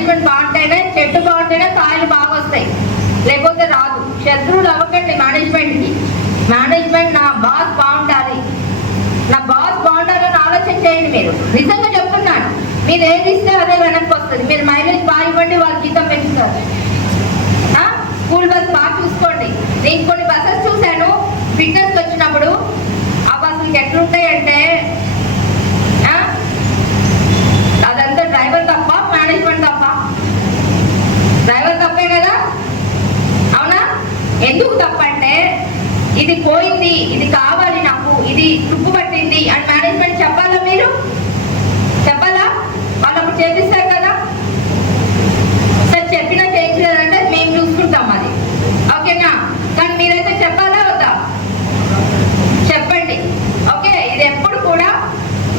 Management బాగుంటేనే చెట్టు బాగుంటేనే కాయలు బాగా వస్తాయి. లేకపోతే రాదు. శత్రువులు అవ్వకండి మేనేజ్మెంట్కి మేనేజ్మెంట్ నా బాస్ బాగుండాలి. నా బాస్ బాగుండాలని ఆలోచన చేయండి మీరు. నిజంగా చెప్తున్నాను. మీరు ఏది ఇస్తే అదే వెనక్కి వస్తుంది. మీరు మైలేజ్ బాగా ఇవ్వండి వాళ్ళ జీతం పెంచుతారు. స్కూల్ బస్ బాగా చూసుకోండి. నేను కొన్ని బస్సెస్ చూశాను. ఫిట్నెస్ వచ్చినప్పుడు ఆ బస్సులకి ఎట్లుంటాయంటే ఆ? అదంతా డ్రైవర్ తప్ప మేనేజ్మెంట్ తప్ప డ్రైవర్ తప్పే కదా అవునా ఎందుకు తప్పంటే ఇది పోయింది ఇది కావాలి నాకు ఇది తుప్పు పట్టింది అని మేనేజ్మెంట్ చెప్పాలా మీరు? చెప్పాలా? వాళ్ళప్పుడు చేపిస్తారు కదా? సార్ చెప్పినా చేయించలేదంటే మేము చూసుకుంటాం అది ఓకేనా? కానీ మీరైతే చెప్పాలా వద్దా? చెప్పండి. ఓకే ఇది ఎప్పుడు కూడా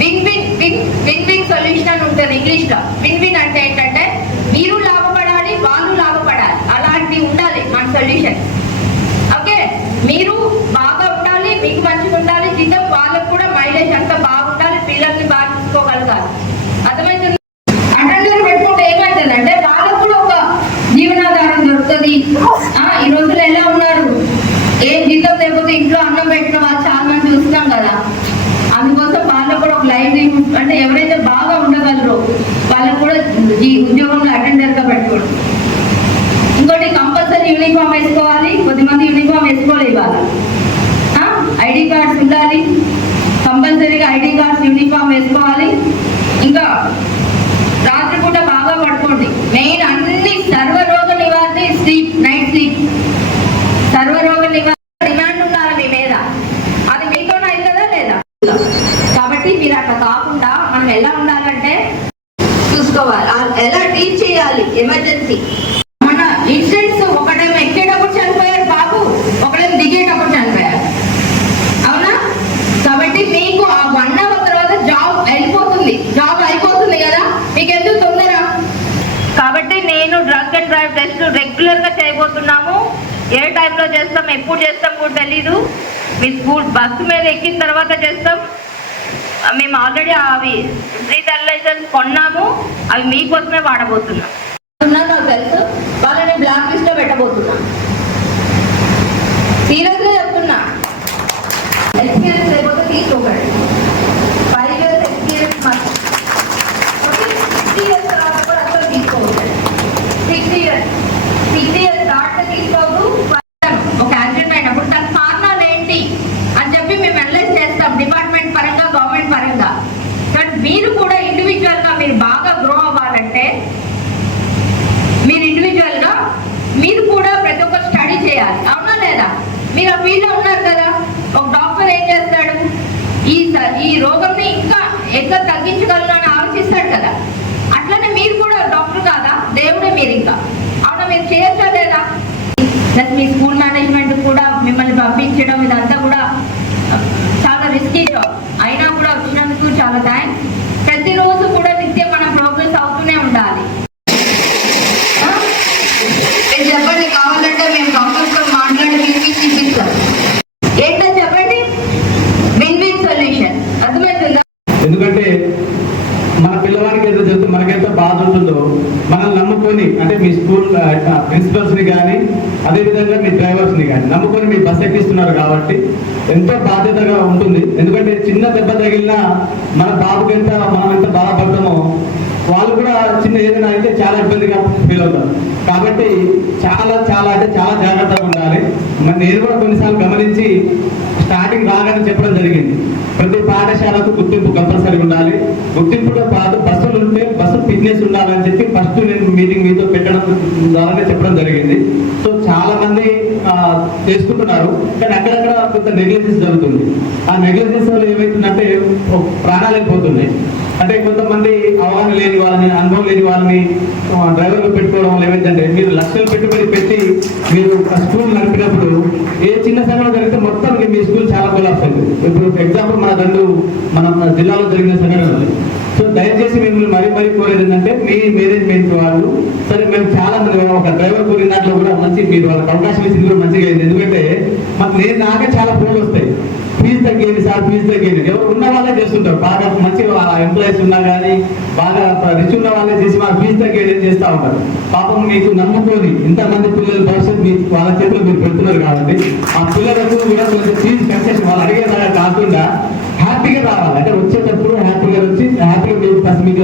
win win win win win solution అని ఉంటుంది ఇంగ్లీష్లో విన్ విన్ అంటే ఏంటంటే మీరు లాభపడాలి వాళ్ళు లాభపడాలి. అలాంటివి ఉండాలి మన సొల్యూషన్ మీరు బాగా ఉండాలి మీకు మంచిగా ఉండాలి జీతం వాళ్ళకు కూడా మైలేజ్ అంతా బాగుండాలి పిల్లల్ని బాగా చూసుకోగలగాలి అర్థమవుతుంది అటెండర్ పెట్టుకుంటే ఏమవుతుందంటే వాళ్ళకు కూడా ఒక జీవనాధారం దొరుకుతుంది ఆ, ఈ రోజుల్లో ఎలా ఉన్నారు ఏ జీతం లేకపోతే ఇంట్లో అన్నం పెట్టిన వాళ్ళు చాలా మంది చూస్తున్నాం కదా అందుకోసం వాళ్ళకు కూడా ఒక లైఫ్ అంటే ఎవరైతే బాగా ఉండగలరో వాళ్ళకు కూడా ఈ ఉద్యోగంలో అటెండర్గా పెట్టుకోండి ఇంకోటి కంపల్సరీ యూనిఫామ్ వేసుకోవాలి కొద్దిమంది యూనిఫామ్ వేసుకోలేదు ఇవాళ ఐడి కార్డ్స్ ఉండాలి కంపల్సరీగా ఐడి కార్డ్స్ యూనిఫామ్ వేసుకోవాలి. ఇంకా రాత్రిపూట బాగా పడుకోండి. మెయిన్ అన్ని సర్వరోగ నివారణ స్లీప్ నైట్ స్లీప్. సర్వరోగ నివారణ డిమాండ్ ఉండాలి మీ మీద. అది మీతో అవుతుందా లేదా? కాబట్టి మీరు అట్లా కాకుండా మనం ఎలా ఉండాలంటే చూసుకోవాలి. ఎలా డీల్ చేయాలి? ఎమర్జెన్సీ మన ఇన్సిడెంట్స్ ఒకటేమో ఎక్కేటప్పుడు చనిపోయారు బాబు ఒకటేమో దిగేటప్పుడు చనిపోయారు అవునా కాబట్టి మీకు ఆ వన్ అవర్ తర్వాత జాబ్ వెళ్ళిపోతుంది జాబ్ అయిపోతుంది కదా మీకు ఎందుకు తొందర కాబట్టి నేను డ్రగ్ అండ్ డ్రైవ్ టెస్ట్ రెగ్యులర్గా చేయబోతున్నాము ఏ టైంలో చేస్తాం ఎప్పుడు చేస్తాం కూడా తెలీదు. మీ స్కూల్ బస్సు మీద ఎక్కిన తర్వాత చేస్తాం. మేము ఆల్రెడీ అవి రీటైల్ లైసెన్స్ కొన్నాము అవి మీకోసమే వాడబోతున్నాం. ఉన్నారు నాకు తెలుసు వాళ్ళని బ్లాక్ లిస్ట్లో పెట్టబోతున్నా. సీరియస్గా చెప్తున్నా ఎక్స్పీరియన్స్ లేకపోతే తీసుకోకండి. ఫైవ్ ఇయర్స్ ఎక్స్పీరియన్స్ మాకు సిక్స్టీ ఇయర్స్ తర్వాత కూడా అసలు తీసుకోవద్దు సిక్స్టీ ఇయర్స్ సిక్స్టీ ఇయర్స్ దాటితే తీసుకోవద్దు ఒక యాక్సిడెంట్ అయినప్పుడు దాని కారణాలు ఏంటి అని చెప్పి మేము అనలైజ్ చేస్తాం డిపార్ట్మెంట్ పరంగా గవర్నమెంట్ పరంగా కానీ మీరు కూడా ఇండివిజువల్గా మీరు బాగా గ్రో అవ్వాలంటే మీరు ఇండివిజువల్గా మీరు కూడా ప్రతి ఒక్క స్టడీ చేయాలి అవునా లేదా మీరు ఆ ఫీల్డ్లో ఉన్నారు కదా ఒక డాక్టర్ ఏం చేస్తాడు? ఈ ఈ రోగంని ఇంకా ఎంత తగ్గించగలను అని ఆలోచిస్తాడు కదా. అట్లనే మీరు కూడా డాక్టర్ కాదా? దేవుడే మీరు ఇంకా. అవునా మీరు చేయొచ్చా లేదా? ప్లస్ మీ స్కూల్ మేనేజ్మెంట్ కూడా మిమ్మల్ని పంపించడం ఇదంతా కూడా చాలా రిస్కీ జాబ్ అయినా కూడా వచ్చినందుకు చాలా థ్యాంక్స్ ప్రతిరోజు కూడా నిత్యం మన ప్రోగ్రెస్ అవుతూనే ఉండాలి ఆ? మీరు చెప్పండి కావాలంటే మేము డాక్టర్తో మాట్లాడి మీకు చూపిస్తాం ఏంటో చెప్పండి విన్ విన్ సొల్యూషన్ అర్థమవుతుందా ఎందుకంటే మన పిల్లవాడికి ఏదో చెప్తే మనకెంత బాధ ఉంటుందో మనల్ని నమ్ముకొని అంటే మీ స్కూల్ ప్రిన్సిపల్స్ని కానీ అదేవిధంగా మీ డ్రైవర్స్ని కానీ నమ్ముకొని మీ బస్ ఎక్కిస్తున్నారు కాబట్టి ఎంతో బాధ్యతగా ఉంటుంది. ఎందుకంటే చిన్న దెబ్బ తగిలినా మన బాబుకి ఎంత మనం ఎంత బాధపడతామో వాళ్ళు కూడా చిన్న ఏదైనా అయితే చాలా ఇబ్బందిగా ఫీల్ అవుతారు. కాబట్టి చాలా చాలా అంటే చాలా జాగ్రత్తగా ఉండాలి. మరి నేను కూడా కొన్నిసార్లు గమనించి స్టార్టింగ్ రాగానే చెప్పడం జరిగింది. ప్రతి పాఠశాలకు గుర్తింపు కంపల్సరీ ఉండాలి. గుర్తింపుతో పాటు బస్ ఫిట్నెస్ ఉండాలని చెప్పి ఫస్ట్ నేను మీటింగ్ మీతో పెట్టడం ద్వారానే చెప్పడం జరిగింది. సో చాలా మంది చేసుకుంటున్నారు. కానీ అక్కడక్కడ కొంత నెగ్లెసెస్ జరుగుతుంది. ఆ నెగ్లిజెన్స్ వల్ల ఏమవుతుందంటే ఓ ప్రాణాలు అయిపోతున్నాయి అంటే కొంతమంది అవగాహన లేని వాళ్ళని అనుభవం లేని వాళ్ళని డ్రైవర్లు పెట్టుకోవడం వల్ల ఏమైందంటే మీరు లక్షలు పెట్టుబడి పెట్టి మీరు స్కూల్ నడిపినప్పుడు ఏ చిన్న సంఘటన జరిగితే మొత్తం మీ స్కూల్ చాలా కొలాప్స్ అవుతుంది ఇప్పుడు ఎగ్జాంపుల్ మన రెండు మన జిల్లాలో జరిగిన సంఘటనలు. దయచేసి మిమ్మల్ని మరీ మరీ కోరేది ఏంటంటే మీ మేనేజ్మెంట్ వాళ్ళు సరే మేము చాలా మంది ఒక డ్రైవర్ కోరిన దాంట్లో కూడా మంచి మీరు వాళ్ళకి అవకాశం ఇచ్చింది కూడా మంచిగా అయింది. ఎందుకంటే మాకు నేను నాకే చాలా ఫోన్లు వస్తాయి. ఫీజు తగ్గేది సార్ ఫీజు తగ్గేది. ఎవరు ఉన్న వాళ్ళే చేస్తుంటారు. బాగా మంచిగా ఎంప్లాయీస్ ఉన్నా కానీ బాగా రిచ్ ఉన్న వాళ్ళే చేసి మా ఫీజు తగ్గేది చేస్తూ ఉంటారు పాపం మీకు నమ్ముకొని ఇంతమంది పిల్లల భవిష్యత్తు మీ వాళ్ళ చేతిలో మీరు పెడుతున్నారు కాబట్టి ఆ పిల్లలకు కూడా కొంచెం ఫీజు కన్సెషన్ వాళ్ళు అడిగేలాగా కాకుండా హ్యాపీగా రావాలి. అంటే వచ్చేటప్పుడు వచ్చి హ్యాపీగా మీరు ఫస్ట్ మీకు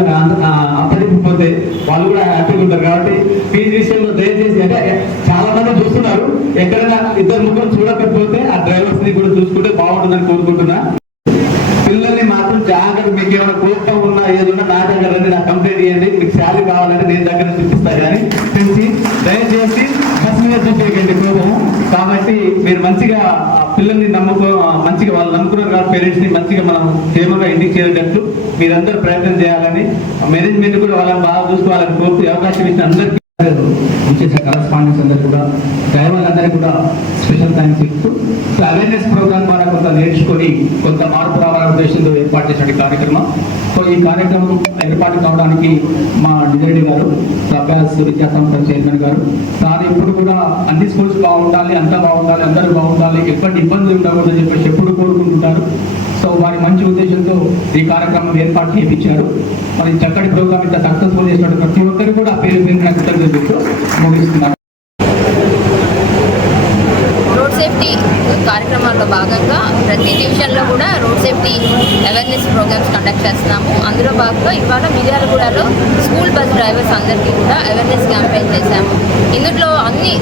అప్పచెప్పిపోతే వాళ్ళు కూడా హ్యాపీగా ఉంటారు కాబట్టి ఫీజు విషయంలో దయచేసి అంటే చాలా మంది చూస్తున్నారు. ఎక్కడైనా ఇద్దరు ముగ్గురు చూడకపోతే ఆ డ్రైవర్స్ని కూడా చూసుకుంటే బాగుంటుందని కోరుకుంటున్నా పిల్లల్ని మాత్రం జాగ్రత్త మీకు ఏమైనా కోపం ఉన్నా ఏదున్నా నా దగ్గర రండి నా కంప్లైంట్ ఇవ్వండి మీకు శాలరీ కావాలంటే నేను దగ్గర చూపిస్తా కానీ తెలిసి దయచేసి బస్ మీద చూపించండి కోపం కాబట్టి మీరు మంచిగా ఆ పిల్లల్ని నమ్ముకో మంచిగా వాళ్ళు నమ్ముకున్నారు కాబట్టి పేరెంట్స్ని మంచిగా మనం క్షేమంగా ఇంటికి చేరేటట్టు మీరందరూ ప్రయత్నం చేయాలని మేనేజ్మెంట్ కూడా వాళ్ళని బాగా చూసుకోవాలని కోరుతూ అవకాశం ఇచ్చిన అందరికీ ఇచ్చేసిన కరస్పాండెన్స్ అందరు కూడా డ్రైవర్లు అందరికీ కూడా స్పెషల్ థ్యాంక్స్ చెప్తూ సో అవేర్నెస్ ప్రోగ్రామ్ ద్వారా కొంత నేర్చుకొని కొంత మార్పు రావాలి ఉద్దేశంతో ఏర్పాటు చేసిన కార్యక్రమం. సో ఈ కార్యక్రమం ఏర్పాటు కావడానికి మా డిజైడీ గారు ప్రభాస్ విద్యాసంస్థ చైర్మన్ గారు సార్ ఎప్పుడు కూడా అన్ని స్కూల్స్ బాగుండాలి అంతా బాగుండాలి అందరూ బాగుండాలి ఎటువంటి ఇబ్బందులు ఉండకూడదని చెప్పేసి ఎప్పుడు కోరుకుంటుంటారు. సో వారి మంచి ఉద్దేశంతో ఈ కార్యక్రమం ఏర్పాటు చేయించారు. మరి చక్కటి ప్రోగ్రామ్ ఇంత సక్సెస్ఫుల్ చేసినట్టు ప్రతి ఒక్కరు కూడా పేరు పేరు కృతజ్ఞతలు ముగిస్తున్నారు రోడ్ సేఫ్టీ కార్యక్రమాల్లో భాగంగా ప్రతి డివిజన్లో కూడా road safety awareness programs conduct చేస్తున్నాము. అందులో భాగంగా ఇవాళ మిర్యాలగూడలో స్కూల్ బస్ డ్రైవర్స్ అందరికీ కూడా అవేర్నెస్ క్యాంపెయిన్ చేశాము. ఇందులో అన్ని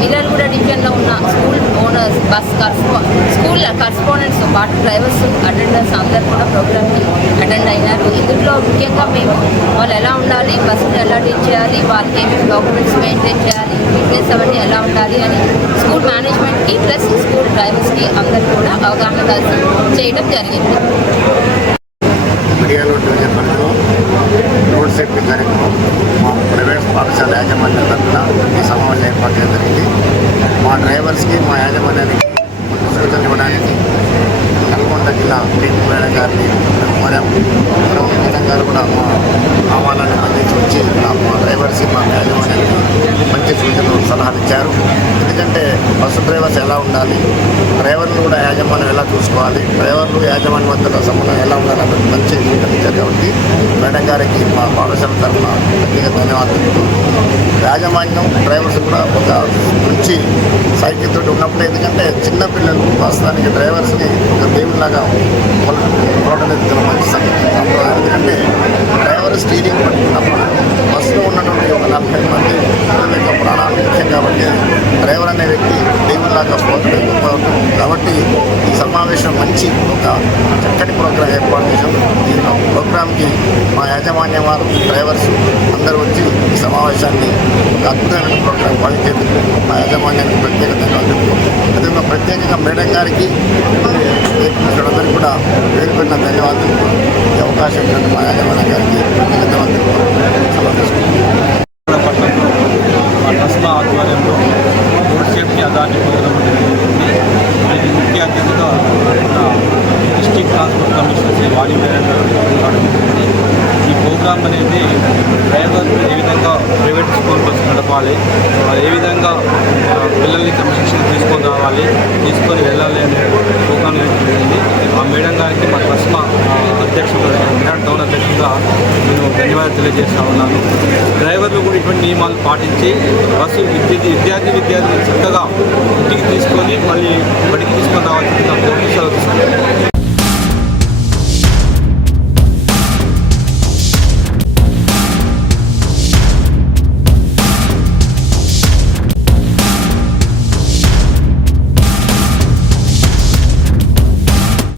మిర్యాలగూడ డివిజన్లో ఉన్న స్కూల్ ఓనర్స్ బస్ కర్స్పో స్కూల్ కరస్పాండెంట్స్ పాటు డ్రైవర్స్ అటెండర్స్ అందరు కూడా ప్రోగ్రామ్కి అటెండ్ అయినారు. ఇందులో ముఖ్యంగా మేము వాళ్ళు ఎలా ఉండాలి బస్సును ఎలా డీల్ చేయాలి వాళ్ళకి ఏమేమి డాక్యుమెంట్స్ మెయింటైన్ చేయాలి ఫిట్నెస్ అవన్నీ ఎలా ఉండాలి అని స్కూల్ మేనేజ్మెంట్కి ప్లస్ స్కూల్ డ్రైవర్స్కి అందరికీ కూడా అవగాహన కలిసి చేయడం జరిగింది. రోడ్ సేఫ్టీ కార్యక్రమం. మా పాఠశాల యాజమాన్యం తరఫున ఈ సమావేశం ఏర్పాటు చేయడం జరిగింది. మా డ్రైవర్స్కి మా యాజమాన్యానికి సూచనలు ఇవ్వడానికి నల్గొండ జిల్లా టీచర్ మేడం గారిని కోరాము మనం మేడం గారు కూడా మా ఆహ్వానాన్ని అందించి వచ్చి మా డ్రైవర్స్కి మా యాజమాన్యానికి మంచి సూచనలు సలహాలు ఇచ్చారు. ఎందుకంటే బస్సు డ్రైవర్స్ ఎలా ఉండాలి? డ్రైవర్లు కూడా యాజమాన్యం ఎలా చూసుకోవాలి? డ్రైవర్లు యాజమాన్యం మధ్యలో సంబంధం ఎలా ఉండాలని మంచి సూచనలు కాబట్టి మేడం గారికి మా పాఠశాల తరఫున ప్రత్యేక ధన్యవాదాలు యాజమాన్యం డ్రైవర్స్ కూడా ఒక మంచి సైకిల్ తోటి ఉన్నప్పుడు ఎందుకంటే చిన్నపిల్లలు వాస్తవానికి డ్రైవర్స్ని ఒక దేవుడిలాగా చూడడం మంచి సంప్రదాయం ఎందుకంటే డ్రైవర్ స్టీరింగ్ పట్టుకున్నప్పుడు బస్సులో ఉన్నటువంటి ఒక నలభై మంది ప్రాణాలు ముఖ్యం కాబట్టి డ్రైవర్ అనే వ్యక్తి లాగా పోతుంది. కాబట్టి ఈ సమావేశం మంచి ఒక చక్కటి ప్రోగ్రాం ఏర్పాటు చేశాం దీని ప్రోగ్రాంకి మా యాజమాన్యం వారు డ్రైవర్స్ అందరూ వచ్చి ఈ సమావేశాన్ని ఒక అద్భుతమైన ప్రోగ్రాం పనిచేందుకు మా యాజమాన్యానికి ప్రత్యేక ధన్యవాదాలు అదేవిధంగా ప్రత్యేకంగా మేడం గారికి అందరికీ కూడా పేరు పెట్టిన ధన్యవాదాలు ఈ అవకాశం మా యాజమాన్యం గారికి ప్రత్యేక ధన్యవాదాలు సెలవు ఆధ్వర్యంలో రోడ్ సేఫ్టీ అథారిటీ పొందడం జరిగింది ముఖ్య అతిథిగా district transport commissioner Shri Vani madam గారు ప్రోగ్రామ్ అనేది డ్రైవర్ ఏ విధంగా ప్రైవేట్ స్కూల్ బస్సు నడపాలి ఏ విధంగా పిల్లల్ని క్రమశిక్షణ తీసుకొని రావాలి తీసుకొని వెళ్ళాలి అనే ప్రోగ్రామ్ జరిగింది. ఆ మేడం గారికి మా ప్రశ్న అధ్యక్షుడు విరాట్ టౌన్ అధ్యక్షుడుగా నేను ధన్యవాదాలు తెలియజేస్తా ఉన్నాను. డ్రైవర్లు కూడా ఇటువంటి నియమాలు పాటించి బస్సు విద్యార్థి విద్యార్థి విద్యార్థులు చక్కగా ఇంటికి తీసుకొని మళ్ళీ బడికి తీసుకొని రావాల్సింది నాకు